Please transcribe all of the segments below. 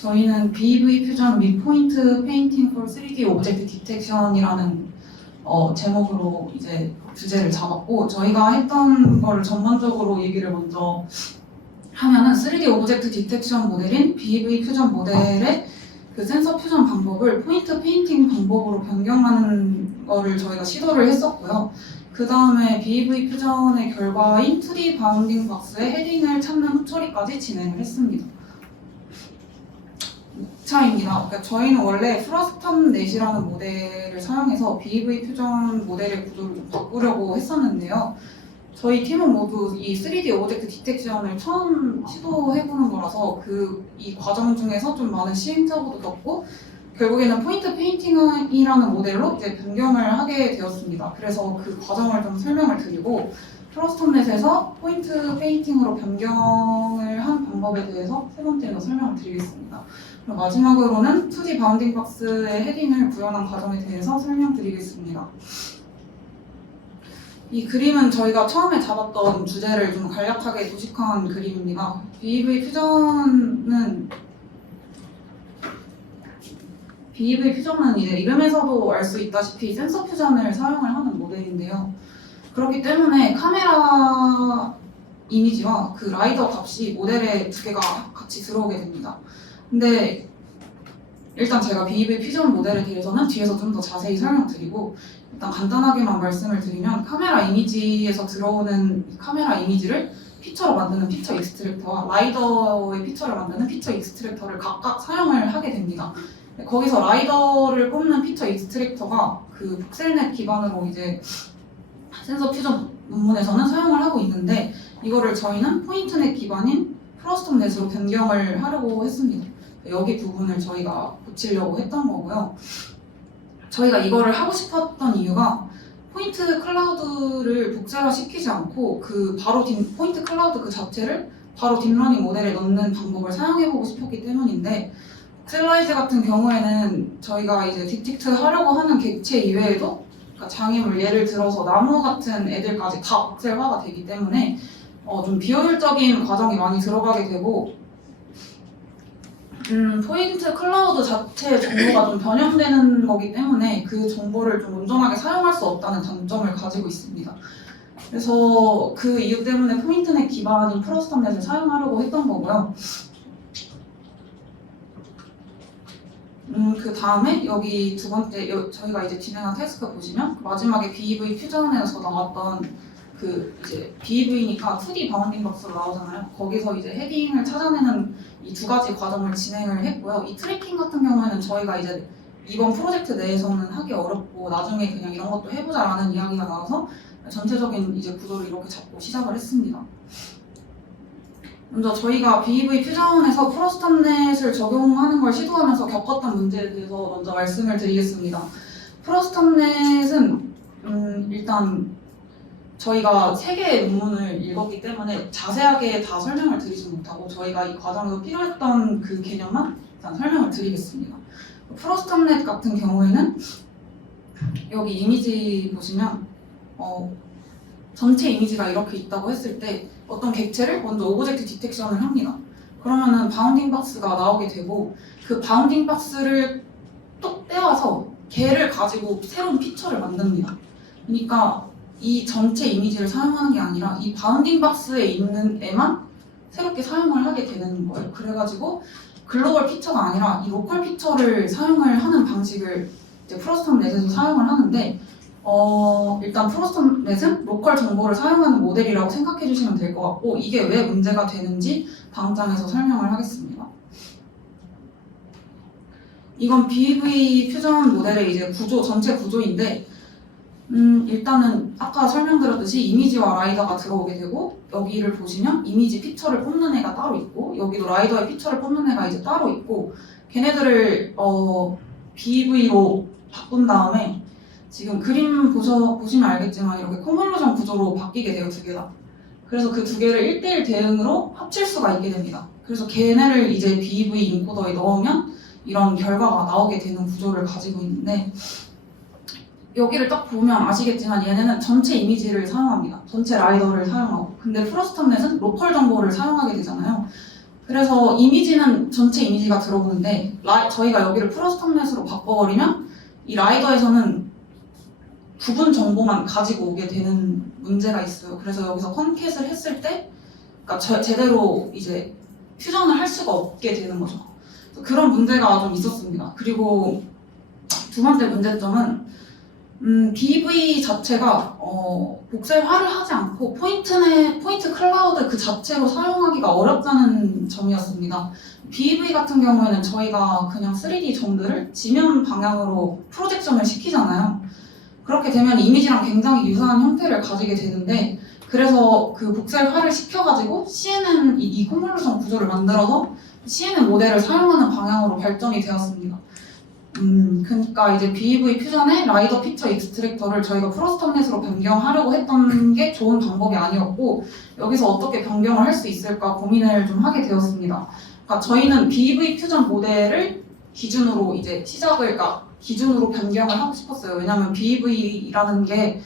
저희는 BEV 퓨전 및 포인트 페인팅 for 3D 오브젝트 디텍션이라는 제목으로 이제 주제를 잡았고, 저희가 했던 거를 전반적으로 얘기를 먼저 하면은 3D 오브젝트 디텍션 모델인 BEV 퓨전 모델의 그 센서 퓨전 방법을 포인트 페인팅 방법으로 변경하는 거를 저희가 시도를 했었고요. 그 다음에 BEV 퓨전의 결과인 2D 바운딩 박스의 헤딩을 찾는 후처리까지 진행을 했습니다. 차입니다. 그러니까 저희는 원래 프로스텀넷이라는 모델을 사용해서 BEV 퓨전 모델의 구조를 좀 바꾸려고 했었는데요. 저희 팀은 모두 이 3D 오브젝트 디텍션을 처음 시도해보는 거라서 이 과정 중에서 좀 많은 시행착오도 겪고 결국에는 포인트 페인팅이라는 모델로 이제 변경을 하게 되었습니다. 그래서 그 과정을 좀 설명을 드리고 프로스텀넷에서 포인트 페인팅으로 변경을 한 방법에 대해서 세 번째로 설명을 드리겠습니다. 그리고 마지막으로는 2D 바운딩 박스의 헤딩을 구현한 과정에 대해서 설명드리겠습니다. 이 그림은 저희가 처음에 잡았던 주제를 좀 간략하게 도식한 그림입니다. BEV 퓨전은 이제 이름에서도 알 수 있다시피 센서 퓨전을 사용을 하는 모델인데요. 그렇기 때문에 카메라 이미지와 그 라이더 값이 모델에 두 개가 같이 들어오게 됩니다. 근데 일단 제가 BEV 퓨전 모델에 대해서는 뒤에서 좀 더 자세히 설명드리고, 일단 간단하게만 말씀을 드리면 카메라 이미지에서 들어오는 카메라 이미지를 피처로 만드는 피처 익스트랙터와 라이더의 피처를 만드는 피처 익스트랙터를 각각 사용을 하게 됩니다. 거기서 라이더를 뽑는 피처 익스트랙터가 그 픽셀넷 기반으로 이제 센서 퓨전 논문에서는 사용을 하고 있는데, 이거를 저희는 포인트넷 기반인 프로스텀넷으로 변경을 하려고 했습니다. 여기 부분을 저희가 고치려고 했던 거고요. 저희가 이거를 하고 싶었던 이유가 포인트 클라우드를 복제화 시키지 않고 포인트 클라우드 그 자체를 바로 딥러닝 모델에 넣는 방법을 사용해보고 싶었기 때문인데, 셀라이즈 같은 경우에는 저희가 이제 디텍트 하려고 하는 객체 이외에도, 그러니까 장애물 예를 들어서 나무 같은 애들까지 다 복셀화가 되기 때문에 좀 비효율적인 과정이 많이 들어가게 되고, 포인트 클라우드 자체 정보가 좀 변형되는 거기 때문에 그 정보를 좀 온전하게 사용할 수 없다는 단점을 가지고 있습니다. 그래서 그 이유 때문에 포인트넷 기반인 프로스텀넷을 사용하려고 했던 거고요. 그 다음에 여기 두 번째 저희가 이제 진행한 태스크 보시면 마지막에 BEV 퓨전에서 나왔던 이제 BEV니까 2D 바운딩 박스로 나오잖아요. 거기서 이제 헤딩을 찾아내는 이 두 가지 과정을 진행을 했고요. 이 트래킹 같은 경우에는 저희가 이제 이번 프로젝트 내에서는 하기 어렵고 나중에 그냥 이런 것도 해보자라는 이야기가 나와서 전체적인 이제 구조를 이렇게 잡고 시작을 했습니다. 먼저 저희가 BEV 퓨전에서 프로스텀넷을 적용하는 걸 시도하면서 겪었던 문제에 대해서 먼저 말씀을 드리겠습니다. 프로스텀넷은 일단 저희가 3개의 논문을 읽었기 때문에 자세하게 다 설명을 드리지 못하고 저희가 이 과정에서 필요했던 그 개념만 일단 설명을 드리겠습니다. 프로스텀넷 같은 경우에는 여기 이미지 보시면 전체 이미지가 이렇게 있다고 했을 때 어떤 객체를 먼저 오브젝트 디텍션을 합니다. 그러면은 바운딩 박스가 나오게 되고, 그 바운딩 박스를 또 떼와서 걔를 가지고 새로운 피처를 만듭니다. 그러니까 이 전체 이미지를 사용하는 게 아니라 이 바운딩 박스에 있는 애만 새롭게 사용을 하게 되는 거예요. 그래가지고 글로벌 피처가 아니라 이 로컬 피처를 사용을 하는 방식을 이제 프로스텀넷에서 사용을 하는데, 일단 프로스텀넷은 로컬 정보를 사용하는 모델이라고 생각해 주시면 될 것 같고, 이게 왜 문제가 되는지 다음 장에서 설명을 하겠습니다. 이건 BEV 퓨전 모델의 이제 전체 구조인데, 일단은 아까 설명드렸듯이 이미지와 라이더가 들어오게 되고, 여기를 보시면 이미지 피처를 뽑는 애가 따로 있고, 여기도 라이더의 피처를 뽑는 애가 이제 따로 있고, 걔네들을 BEV로 바꾼 다음에 지금 그림 보시면 알겠지만 이렇게 컨볼루션 구조로 바뀌게 돼요, 두 개가. 그래서 그 두 개를 1대1 대응으로 합칠 수가 있게 됩니다. 그래서 걔네를 이제 BEV 인코더에 넣으면 이런 결과가 나오게 되는 구조를 가지고 있는데, 여기를 딱 보면 아시겠지만 얘네는 전체 이미지를 사용합니다. 전체 라이더를 사용하고. 근데 프로스텀넷은 로컬 정보를 사용하게 되잖아요. 그래서 이미지는 전체 이미지가 들어오는데 저희가 여기를 프로스텀넷으로 바꿔버리면 이 라이더에서는 부분 정보만 가지고 오게 되는 문제가 있어요. 그래서 여기서 컨캣을 했을 때 그러니까 제대로 이제 퓨전을 할 수가 없게 되는 거죠. 그런 문제가 좀 있었습니다. 그리고 두 번째 문제점은 BV 자체가 복셀화를 하지 않고 포인트 클라우드 그 자체로 사용하기가 어렵다는 점이었습니다. BV 같은 경우에는 저희가 그냥 3D 정들을 지면 방향으로 프로젝션을 시키잖아요. 그렇게 되면 이미지랑 굉장히 유사한 형태를 가지게 되는데 그래서 그 복셀화를 시켜가지고 CNN 이 컨볼루션 구조를 만들어서 CNN 모델을 사용하는 방향으로 발전이 되었습니다. 그러니까 이제 BEV 퓨전의 라이더 피처 익스트랙터를 저희가 프로스텀넷으로 변경하려고 했던 게 좋은 방법이 아니었고 여기서 어떻게 변경을 할 수 있을까 고민을 좀 하게 되었습니다. 그러니까 저희는 BEV 퓨전 모델을 기준으로 이제 기준으로 변경을 하고 싶었어요. 왜냐하면 BEV라는 게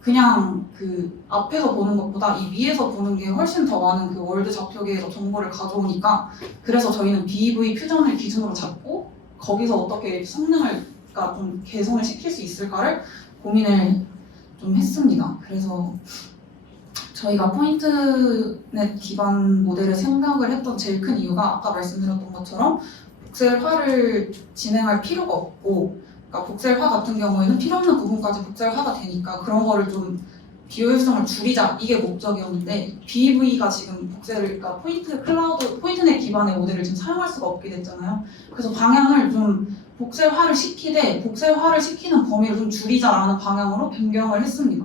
그냥 그 앞에서 보는 것보다 이 위에서 보는 게 훨씬 더 많은 그 월드 좌표계에서 정보를 가져오니까 그래서 저희는 BEV 퓨전을 기준으로 잡고 거기서 어떻게 성능을 그러니까 좀 개선을 시킬 수 있을까를 고민을 좀 했습니다. 그래서 저희가 포인트넷 기반 모델을 생각을 했던 제일 큰 이유가 아까 말씀드렸던 것처럼 복셀화를 진행할 필요가 없고 그러니까 복셀화 같은 경우에는 필요 없는 부분까지 복셀화가 되니까 그런 거를 좀 비효율성을 줄이자 이게 목적이었는데 BEV가 지금 그러니까 포인트넷 기반의 모델을 지금 사용할 수가 없게 됐잖아요. 그래서 방향을 좀 복셀화를 시키는 범위를 좀 줄이자라는 방향으로 변경을 했습니다.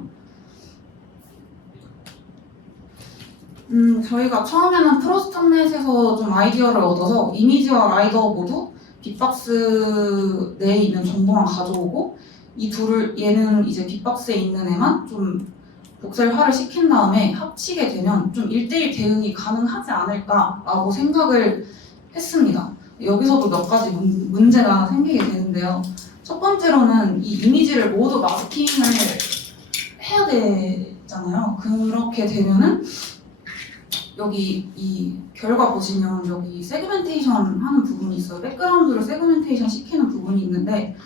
저희가 처음에는 프로스텀넷에서 좀 아이디어를 얻어서 이미지와 라이더 모두 빅박스 내에 있는 정보만 가져오고 얘는 이제 빅박스에 있는 애만 좀 복셀화를 시킨 다음에 합치게 되면 좀 1대1 대응이 가능하지 않을까라고 생각을 했습니다. 여기서도 몇 가지 문제가 생기게 되는데요. 첫 번째로는 이 이미지를 모두 마스킹을 해야 되잖아요. 그렇게 되면은 여기 이 결과 보시면 여기 세그멘테이션 하는 부분이 있어요. 백그라운드를 세그멘테이션 시키는 부분이 있는데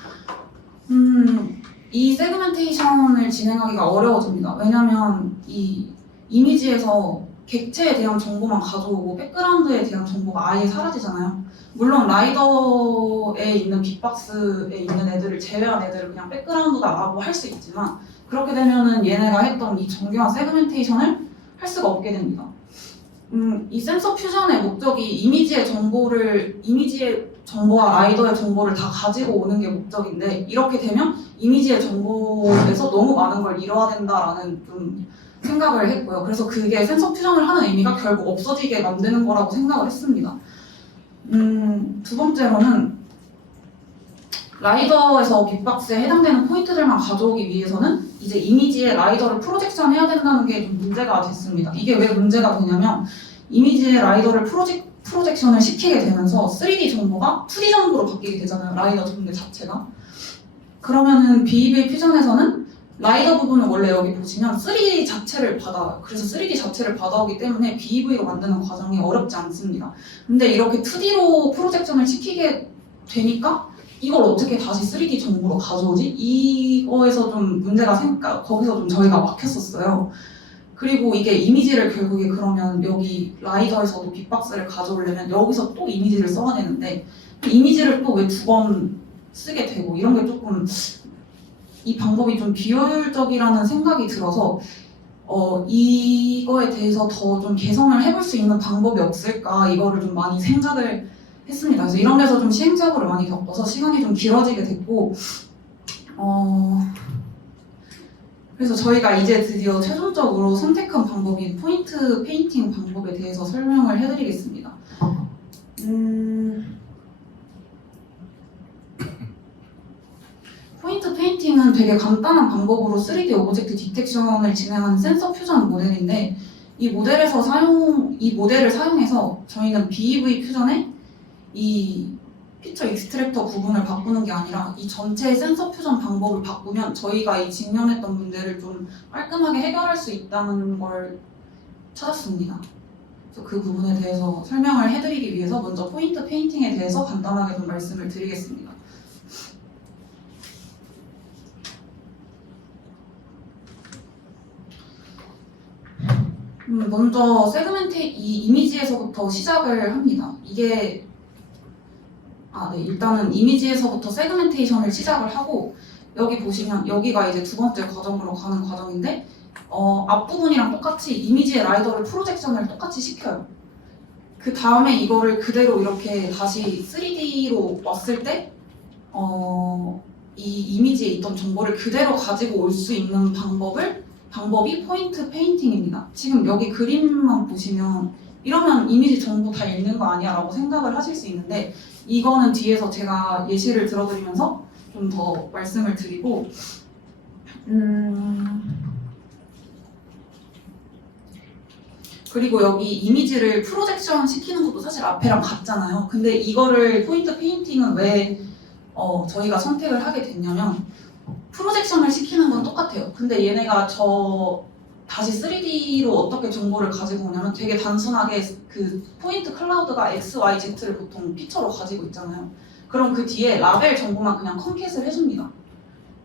이 세그멘테이션을 진행하기가 어려워집니다. 왜냐하면 이 이미지에서 객체에 대한 정보만 가져오고 백그라운드에 대한 정보가 아예 사라지잖아요. 물론 라이더에 있는 빅박스에 있는 애들을 제외한 애들을 그냥 백그라운드다라고 할 수 있지만 그렇게 되면은 얘네가 했던 이 정교한 세그멘테이션을 할 수가 없게 됩니다. 이 센서 퓨전의 목적이 이미지의 정보와 라이더의 정보를 다 가지고 오는 게 목적인데 이렇게 되면 이미지의 정보에서 너무 많은 걸 잃어야 된다라는 좀 생각을 했고요. 그래서 그게 센서 퓨전을 하는 의미가 결국 없어지게 만드는 거라고 생각을 했습니다. 두 번째로는 라이더에서 빅박스에 해당되는 포인트들만 가져오기 위해서는 이제 이미지에 라이더를 프로젝션 해야 된다는 게 좀 문제가 됐습니다. 이게 왜 문제가 되냐면 이미지에 라이더를 프로젝션을 시키게 되면서 3D 정보가 2D 정보로 바뀌게 되잖아요. 라이더 정보 자체가. 그러면은 BEV 퓨전에서는 라이더 부분은 원래 여기 보시면 3D 자체를 받아요. 그래서 3D 자체를 받아오기 때문에 BEV로 만드는 과정이 어렵지 않습니다. 근데 이렇게 2D로 프로젝션을 시키게 되니까 이걸 어떻게 다시 3D 정보로 가져오지? 이거에서 좀 문제가 생기니까 거기서 좀 저희가 막혔었어요. 그리고 이게 이미지를 결국에 그러면 여기 라이더에서도 빅박스를 가져오려면 여기서 또 이미지를 써야 되는데 이미지를 또 왜 2번 쓰게 되고 이런 게 조금 이 방법이 좀 비효율적이라는 생각이 들어서 이거에 대해서 더 좀 개선을 해볼 수 있는 방법이 없을까 이거를 좀 많이 생각을 했습니다. 그래서 이런 데서 좀 시행착오를 많이 겪어서 시간이 좀 길어지게 됐고 그래서 저희가 이제 드디어 최종적으로 선택한 방법인 포인트 페인팅 방법에 대해서 설명을 해드리겠습니다. 포인트 페인팅은 되게 간단한 방법으로 3D 오브젝트 디텍션을 진행하는 센서 퓨전 모델인데 이 모델을 사용해서 저희는 BEV 퓨전에 이 피처 익스트랙터 부분을 바꾸는 게 아니라 이 전체 센서 퓨전 방법을 바꾸면 저희가 이 직면했던 문제를 좀 깔끔하게 해결할 수 있다는 걸 찾았습니다. 그래서 그 부분에 대해서 설명을 해드리기 위해서 먼저 포인트 페인팅에 대해서 간단하게 좀 말씀을 드리겠습니다. 먼저 이 이미지에서부터 시작을 합니다. 일단은 이미지에서부터 세그멘테이션을 시작을 하고, 여기 보시면 여기가 이제 두 번째 과정으로 가는 과정인데, 앞부분이랑 똑같이 이미지의 라이더를 프로젝션을 똑같이 시켜요. 그 다음에 이거를 그대로 이렇게 다시 3D로 왔을 때, 이 이미지에 있던 정보를 그대로 가지고 올 수 있는 방법이 포인트 페인팅입니다. 지금 여기 그림만 보시면 이러면 이미지 정보 다 읽는 거 아니야 라고 생각을 하실 수 있는데, 이거는 뒤에서 제가 예시를 들어드리면서 좀 더 말씀을 드리고, 그리고 여기 이미지를 프로젝션 시키는 것도 사실 앞에랑 같잖아요. 근데 이거를 포인트 페인팅은 왜 저희가 선택을 하게 됐냐면, 프로젝션을 시키는 건 똑같아요. 근데 얘네가 다시 3D로 어떻게 정보를 가지고 오냐면, 되게 단순하게 그 포인트 클라우드가 X, Y, Z를 보통 피처로 가지고 있잖아요. 그럼 그 뒤에 라벨 정보만 그냥 컴캣을 해줍니다.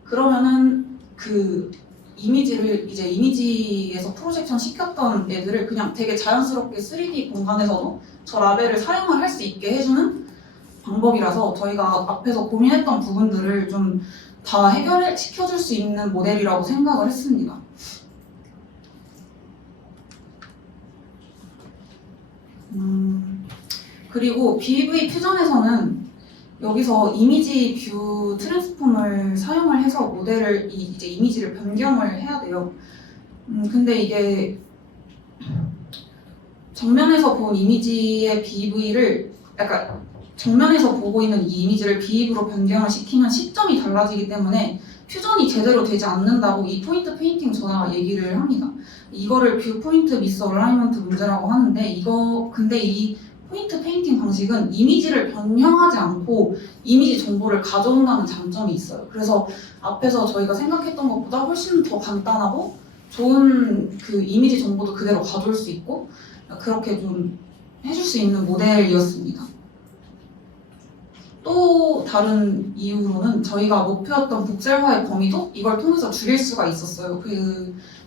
그러면은 그 이미지를 이제 이미지에서 프로젝션 시켰던 애들을 그냥 되게 자연스럽게 3D 공간에서도 저 라벨을 사용을 할 수 있게 해주는 방법이라서, 저희가 앞에서 고민했던 부분들을 좀 다 해결시켜줄 수 있는 모델이라고 생각을 했습니다. 그리고 BV 퓨전에서는 여기서 이미지 뷰 트랜스폼을 사용을 해서 모델을 이제 이미지를 변경을 해야 돼요. 근데 이게 정면에서 본 이미지의 BV를 정면에서 보고 있는 이 이미지를 BV로 변경을 시키면 시점이 달라지기 때문에 퓨전이 제대로 되지 않는다고 이 포인트 페인팅 저자가 얘기를 합니다. 이거를 뷰 포인트 미스 얼라이먼트 문제라고 하는데, 근데 이 포인트 페인팅 방식은 이미지를 변형하지 않고 이미지 정보를 가져온다는 장점이 있어요. 그래서 앞에서 저희가 생각했던 것보다 훨씬 더 간단하고 좋은 그 이미지 정보도 그대로 가져올 수 있고, 그렇게 좀 해줄 수 있는 모델이었습니다. 또 다른 이유로는 저희가 목표였던 복셀화의 범위도 이걸 통해서 줄일 수가 있었어요.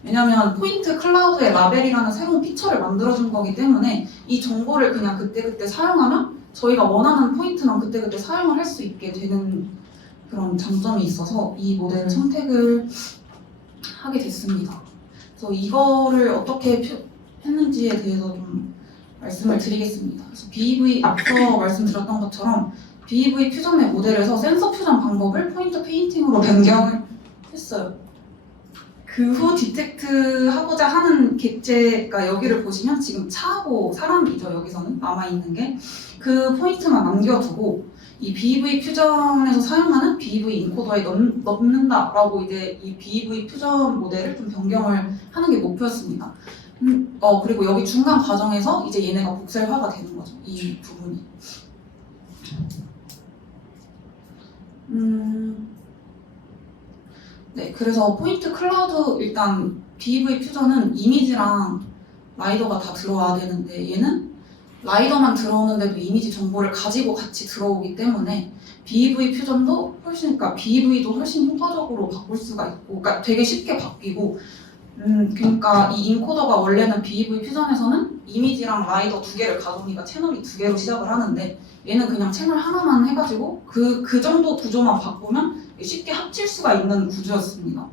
왜냐면 포인트 클라우드의 라벨이라는 새로운 피처를 만들어준 거기 때문에 이 정보를 그냥 그때그때 사용하면 저희가 원하는 포인트만 그때그때 사용을 할 수 있게 되는 그런 장점이 있어서 이 모델을 선택을 하게 됐습니다. 그래서 이거를 어떻게 했는지에 대해서 좀 말씀을 드리겠습니다. 그래서 BEV 앞서 말씀드렸던 것처럼 BEV 퓨전의 모델에서 센서 퓨전 방법을 포인트 페인팅으로 변경을 했어요. 그 후 디텍트 하고자 하는 객체가 여기를 보시면 지금 차하고 사람이죠. 여기서는 남아있는 게 그 포인트만 남겨두고 이 BEV 퓨전에서 사용하는 BEV 인코더에 넣는다라고 이제 이 BEV 퓨전 모델을 좀 변경을 하는 게 목표였습니다. 그리고 여기 중간 과정에서 이제 얘네가 복셀화가 되는 거죠. 이 부분이. 네, 그래서 포인트 클라우드 일단 BEV 퓨전은 이미지랑 라이더가 다 들어와야 되는데, 얘는 라이더만 들어오는데도 이미지 정보를 가지고 같이 들어오기 때문에 BEV 퓨전도 BEV도 훨씬 효과적으로 바꿀 수가 있고, 그러니까 되게 쉽게 바뀌고, 그러니까 이 인코더가 원래는 BEV 퓨전에서는 이미지랑 라이더 두 개를 가져오니까 채널이 두 개로 시작을 하는데, 얘는 그냥 채널 하나만 해가지고 그 정도 구조만 바꾸면 쉽게 합칠 수가 있는 구조였습니다.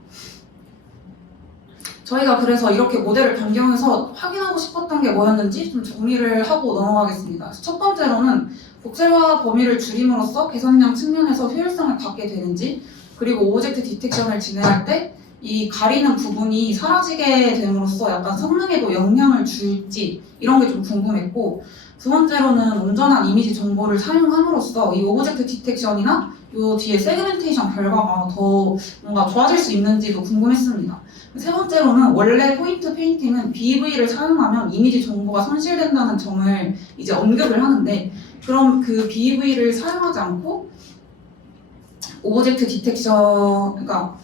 저희가 그래서 이렇게 모델을 변경해서 확인하고 싶었던 게 뭐였는지 좀 정리를 하고 넘어가겠습니다. 첫 번째로는 복셀화 범위를 줄임으로써 개선량 측면에서 효율성을 갖게 되는지, 그리고 오브젝트 디텍션을 진행할 때 이 가리는 부분이 사라지게 됨으로써 약간 성능에도 영향을 줄지, 이런 게 좀 궁금했고, 두 번째로는 온전한 이미지 정보를 사용함으로써 이 오브젝트 디텍션이나 요 뒤에 세그멘테이션 결과가 더 뭔가 좋아질 수 있는지도 궁금했습니다. 세 번째로는 원래 포인트 페인팅은 BEV를 사용하면 이미지 정보가 손실된다는 점을 이제 언급을 하는데, 그럼 그 BEV를 사용하지 않고 오브젝트 디텍션, 그러니까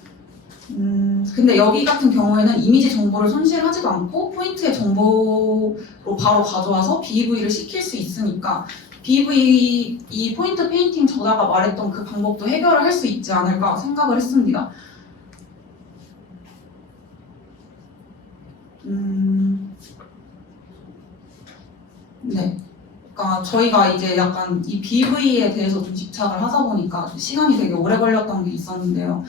근데 여기 같은 경우에는 이미지 정보를 손실하지도 않고 포인트의 정보로 바로 가져와서 BEV를 시킬 수 있으니까 BEV 이 포인트 페인팅 저자가 말했던 그 방법도 해결을 할 수 있지 않을까 생각을 했습니다. 네. 그러니까 저희가 이제 약간 이 BEV에 대해서 좀 집착을 하다 보니까 좀 시간이 되게 오래 걸렸던 게 있었는데요.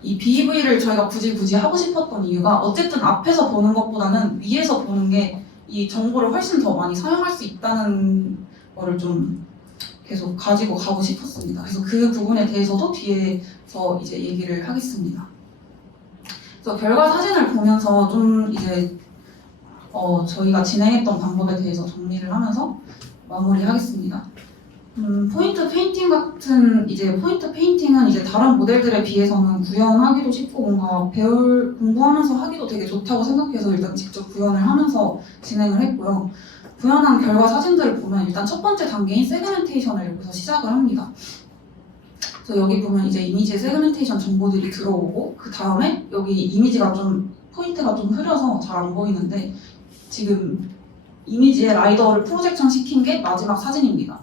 이 BEV를 저희가 굳이 하고 싶었던 이유가 어쨌든 앞에서 보는 것보다는 위에서 보는 게 이 정보를 훨씬 더 많이 사용할 수 있다는 거를 좀 계속 가지고 가고 싶었습니다. 그래서 그 부분에 대해서도 뒤에서 이제 얘기를 하겠습니다. 그래서 결과 사진을 보면서 좀 이제 저희가 진행했던 방법에 대해서 정리를 하면서 마무리하겠습니다. 포인트 페인팅 같은 포인트 페인팅은 이제 다른 모델들에 비해서는 구현하기도 쉽고 뭔가 공부하면서 하기도 되게 좋다고 생각해서 일단 직접 구현을 하면서 진행을 했고요. 구현한 결과 사진들을 보면 일단 첫 번째 단계인 세그멘테이션을 여기서 시작을 합니다. 그래서 여기 보면 이제 이미지의 세그멘테이션 정보들이 들어오고 그 다음에 여기 이미지가 좀 포인트가 좀 흐려서 잘 안 보이는데 지금 이미지에 라이더를 프로젝션 시킨 게 마지막 사진입니다.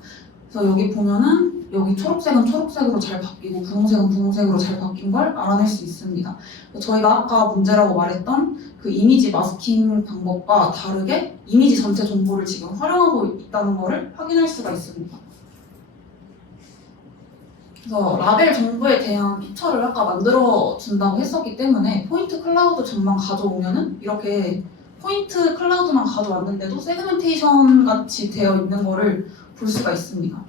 그래서 여기 보면은 여기 초록색은 초록색으로 잘 바뀌고 분홍색은 분홍색으로 잘 바뀐 걸 알아낼 수 있습니다. 저희가 아까 문제라고 말했던 그 이미지 마스킹 방법과 다르게 이미지 전체 정보를 지금 활용하고 있다는 것을 확인할 수가 있습니다. 그래서 라벨 정보에 대한 피처를 아까 만들어 준다고 했었기 때문에 포인트 클라우드 전만 가져오면은 이렇게 포인트 클라우드만 가져왔는데도 세그멘테이션 같이 되어 있는 거를 볼 수가 있습니다.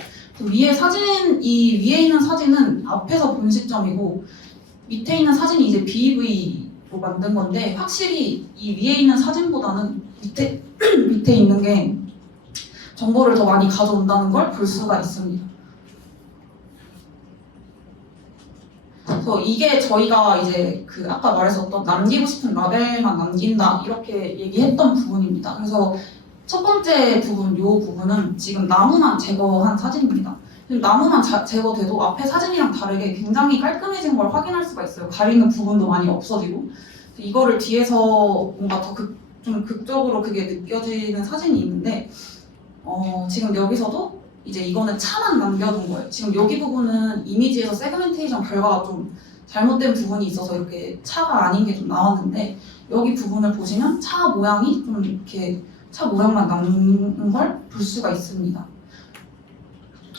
이 위에 있는 사진은 앞에서 본 시점이고 밑에 있는 사진이 이제 BEV로 만든 건데 확실히 이 위에 있는 사진보다는 밑에 있는 게 정보를 더 많이 가져온다는 걸 볼 수가 있습니다. 그래서 이게 저희가 이제 그 아까 말했었던 남기고 싶은 라벨만 남긴다 이렇게 얘기했던 부분입니다. 그래서 첫 번째 부분, 이 부분은 지금 나무만 제거한 사진입니다. 나무만 제거돼도 앞에 사진이랑 다르게 굉장히 깔끔해진 걸 확인할 수가 있어요. 가리는 부분도 많이 없어지고 이거를 뒤에서 뭔가 더 좀 극적으로 그게 느껴지는 사진이 있는데 지금 여기서도 이제 이거는 차만 남겨둔 거예요. 지금 여기 부분은 이미지에서 세그멘테이션 결과가 좀 잘못된 부분이 있어서 이렇게 차가 아닌 게 좀 나왔는데 여기 부분을 보시면 차 모양이 좀 이렇게 차 모양만 남는 걸 볼 수가 있습니다.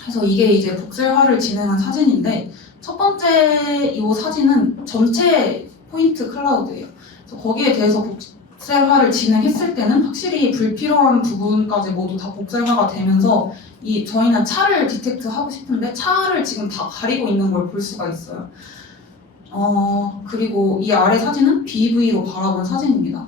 그래서 이게 이제 복셀화를 진행한 사진인데 첫 번째 이 사진은 전체 포인트 클라우드예요. 그래서 거기에 대해서 복셀화를 진행했을 때는 확실히 불필요한 부분까지 모두 다 복셀화가 되면서 저희는 차를 디텍트하고 싶은데 차를 지금 다 가리고 있는 걸 볼 수가 있어요. 그리고 이 아래 사진은 BEV로 바라본 사진입니다.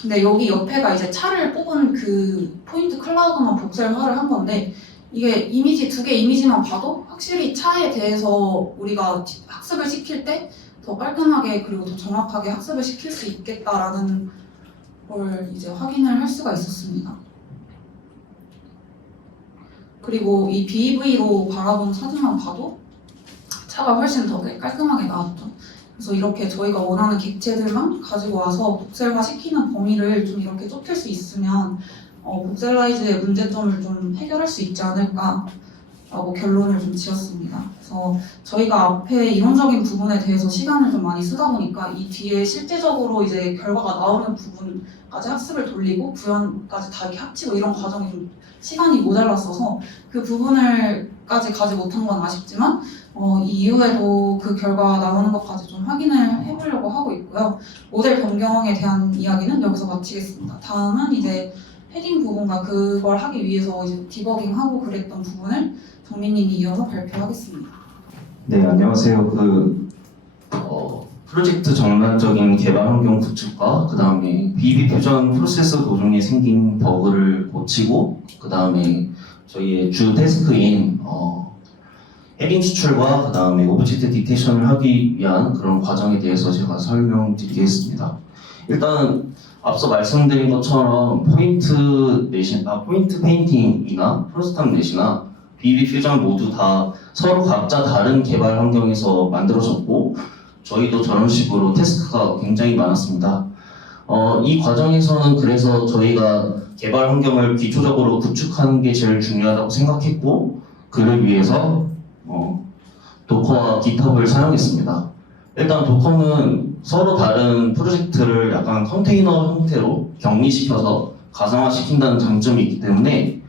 근데 여기 옆에가 이제 차를 뽑은 그 포인트 클라우드만 복셀화를 한 건데 이게 두 개 이미지만 봐도 확실히 차에 대해서 우리가 학습을 시킬 때 더 깔끔하게 그리고 더 정확하게 학습을 시킬 수 있겠다라는 걸 이제 확인을 할 수가 있었습니다. 그리고 이 BEV로 바라본 사진만 봐도 차가 훨씬 더 깔끔하게 나왔죠. 그래서 이렇게 저희가 원하는 객체들만 가지고 와서 복셀화 시키는 범위를 좀 이렇게 좁힐 수 있으면 복셀라이즈의 문제점을 좀 해결할 수 있지 않을까라고 결론을 좀 지었습니다. 그래서 저희가 앞에 이론적인 부분에 대해서 시간을 좀 많이 쓰다 보니까 이 뒤에 실제적으로 이제 결과가 나오는 부분까지 학습을 돌리고 구현까지 다 이렇게 합치고 이런 과정이 좀 시간이 모자랐어서 그 부분을까지 가지 못한 건 아쉽지만 이후에도 그 결과 나오는 것까지 좀 확인을 해보려고 하고 있고요. 모델 변경에 대한 이야기는 여기서 마치겠습니다. 다음은 이제 헤딩 부분과 그걸 하기 위해서 이제 디버깅하고 그랬던 부분을 정민님이 이어서 발표하겠습니다. 네, 안녕하세요. 프로젝트 전반적인 개발 환경 구축과 그 다음에 BEV 퓨전 프로세서 도중에 생긴 버그를 고치고 그 다음에 저희의 주 태스크인 헤딩 추출과 그 다음에 오브젝트 디텍션을 하기 위한 그런 과정에 대해서 제가 설명드리겠습니다. 일단 앞서 말씀드린 것처럼 포인트 페인팅이나 프로스탐 넷이나 BEV 퓨전 모두 다 서로 각자 다른 개발 환경에서 만들어졌고 저희도 저런 식으로 태스크가 굉장히 많았습니다. 이 과정에서는 그래서 저희가 개발 환경을 기초적으로 구축하는 게 제일 중요하다고 생각했고, 그를 위해서 도커와 깃허브를 사용했습니다. 일단 도커는 서로 다른 프로젝트를 약간 컨테이너 형태로 격리시켜서 가상화시킨다는 장점이 있기 때문에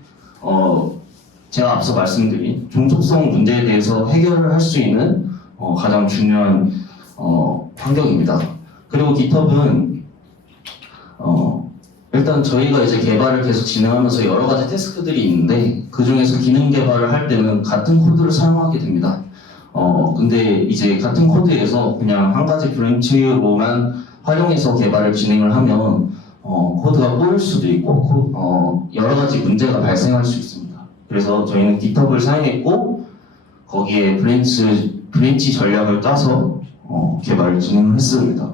제가 앞서 말씀드린 종속성 문제에 대해서 해결을 할 수 있는 가장 중요한 환경입니다. 그리고 깃허브는 일단 저희가 이제 개발을 계속 진행하면서 여러 가지 태스크들이 있는데 그 중에서 기능 개발을 할 때는 같은 코드를 사용하게 됩니다. 근데 이제 같은 코드에서 그냥 한 가지 브랜치로만 활용해서 개발을 진행을 하면 코드가 꼬일 수도 있고 여러 가지 문제가 발생할 수 있습니다. 그래서 저희는 깃허브를 사용했고 거기에 브랜치 전략을 짜서 개발을 진행을 했습니다.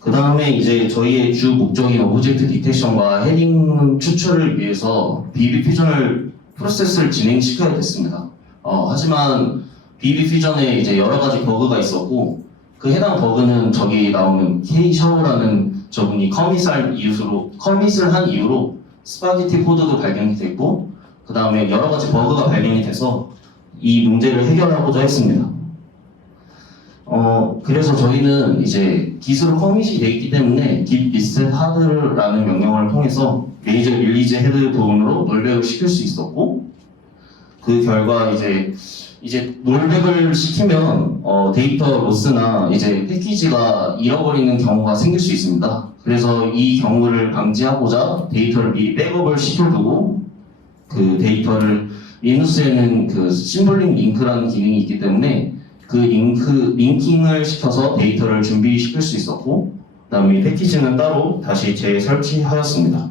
그 다음에 이제 저희의 주 목적인 오브젝트 디텍션과 헤딩 추출을 위해서 BB 퓨전을 프로세스를 진행시켜야 됐습니다. 하지만 BB 퓨전에 이제 여러 가지 버그가 있었고 그 해당 버그는 저기 나오는 K 샤오라는 저분이 커밋을 한 이후로 스파게티 코드도 발견이 됐고 그 다음에 여러 가지 버그가 발견이 돼서 이 문제를 해결하고자 했습니다. 그래서 저희는 이제 깃으로 커밋이 되어 있기 때문에 git reset hard라는 명령어를 통해서 메이저 릴리즈 헤드 부분으로 롤백을 시킬 수 있었고 그 결과 이제 롤백을 시키면 데이터 로스나 이제 패키지가 잃어버리는 경우가 생길 수 있습니다. 그래서 이 경우를 방지하고자 데이터를 미리 백업을 시켜두고 그 데이터를 리눅스에는 그 심블링 링크라는 기능이 있기 때문에 그 링킹을 시켜서 데이터를 준비시킬 수 있었고 그 다음에 패키지는 따로 다시 재설치하였습니다.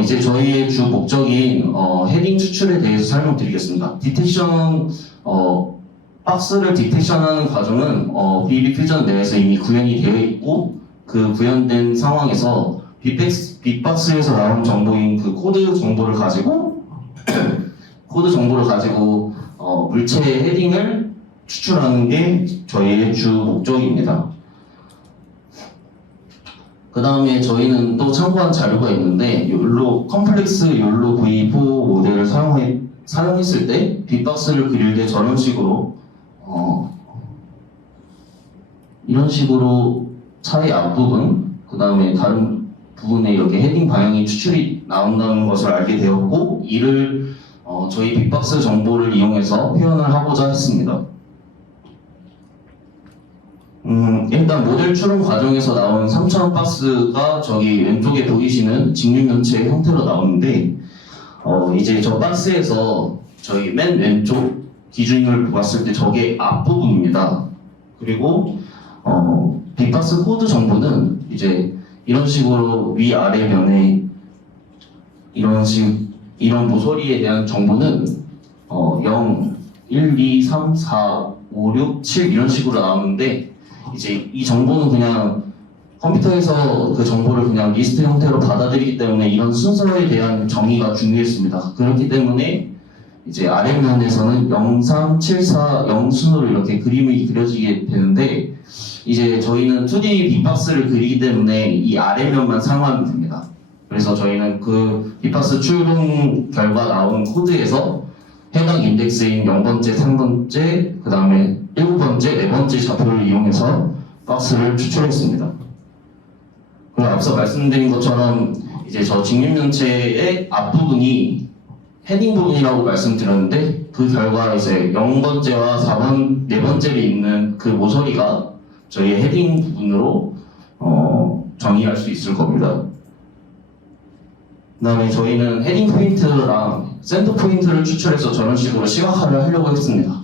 이제 저희의 주 목적인 헤딩 추출에 대해서 설명드리겠습니다. 디텍션 박스를 디텍션하는 과정은 BB 퓨전 내에서 이미 구현이 되어 있고 그 구현된 상황에서 빅박스에서 나온 정보인 그 코드 정보를 가지고 물체의 헤딩을 추출하는 게 저희의 주 목적입니다. 그 다음에 저희는 또 참고한 자료가 있는데 컴플렉스 욜로 V4 모델을 사용했을 때 빅박스를 그릴 때 저런 식으로 이런 식으로 차의 앞부분 그 다음에 다른 부분에 이렇게 헤딩 방향이 추출이 나온다는 것을 알게 되었고 이를 저희 빅박스 정보를 이용해서 표현을 하고자 했습니다. 일단 모델 출원 과정에서 나온 3000 박스가 저기 왼쪽에 보이시는 직육면체의 형태로 나오는데 이제 저 박스에서 저희 맨 왼쪽 기준을 봤을 때 저게 앞부분입니다. 그리고 빅박스 코드 정보는 이제 이런 식으로 위아래 면에 이런 모서리에 대한 정보는 0, 1, 2, 3, 4, 5, 6, 7 이런 식으로 나오는데 이제 이 정보는 그냥 컴퓨터에서 그 정보를 그냥 리스트 형태로 받아들이기 때문에 이런 순서에 대한 정의가 중요했습니다. 그렇기 때문에 이제 아래면에서는 0, 3, 7, 4, 0 순으로 이렇게 그림이 그려지게 되는데 이제 저희는 2D 빅박스를 그리기 때문에 이 아래면만 사용하면 됩니다. 그래서 저희는 그 빅박스 출력 결과 나온 코드에서 해당 인덱스인 0번째, 3번째, 그 다음에 7번째, 4번째 좌표를 이용해서 박스를 추출했습니다. 그리고 앞서 말씀드린 것처럼 이제 저 직육면체의 앞부분이 헤딩 부분이라고 말씀드렸는데 그 결과 이제 0번째와 4번째에 있는 그 모서리가 저희 헤딩 부분으로 정의할 수 있을 겁니다. 그 다음에 저희는 헤딩 포인트랑 센터 포인트를 추출해서 저런 식으로 시각화를 하려고 했습니다.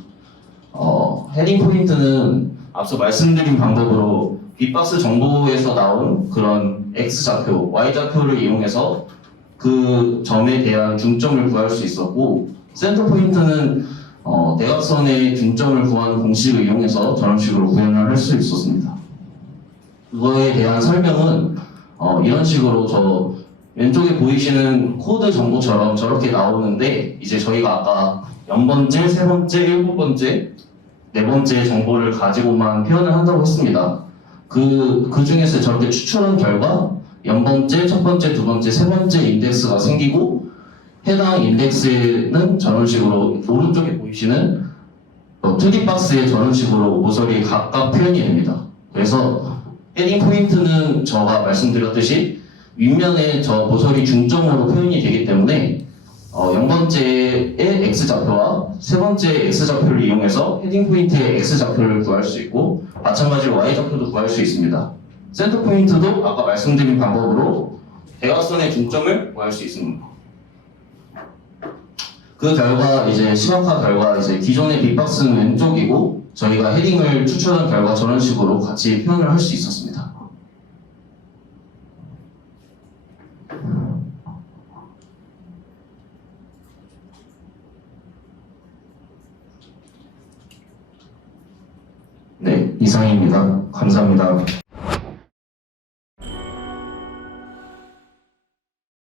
헤딩 포인트는 앞서 말씀드린 방법으로 빅박스 정보에서 나온 그런 X좌표, Y좌표를 이용해서 그 점에 대한 중점을 구할 수 있었고 센터 포인트는 대각선의 중점을 구하는 공식을 이용해서 저런 식으로 구현을 할 수 있었습니다. 그거에 대한 설명은 이런 식으로 저 왼쪽에 보이시는 코드 정보처럼 저렇게 나오는데 이제 저희가 아까 0번째, 3번째, 7번째 네 번째 정보를 가지고만 표현을 한다고 했습니다. 그 중에서 저렇게 추출한 결과 0번째, 첫 번째, 두 번째, 세 번째 인덱스가 생기고 해당 인덱스는 저런 식으로 오른쪽에 보이시는 2D 박스의 저런 식으로 모서리 각각 표현이 됩니다. 그래서 헤딩 포인트는 제가 말씀드렸듯이 윗면에 저 모서리 중점으로 표현이 되기 때문에 0번째의 X좌표와 세 번째 X좌표를 이용해서 헤딩 포인트의 X좌표를 구할 수 있고 마찬가지로 Y좌표도 구할 수 있습니다. 센터 포인트도 아까 말씀드린 방법으로 대각선의 중점을 구할 수 있습니다. 그 결과 이제 시각화 결과 이제 기존의 빅박스는 왼쪽이고 저희가 헤딩을 추출한 결과 저런 식으로 같이 표현을 할 수 있었습니다. 네, 이상입니다. 감사합니다.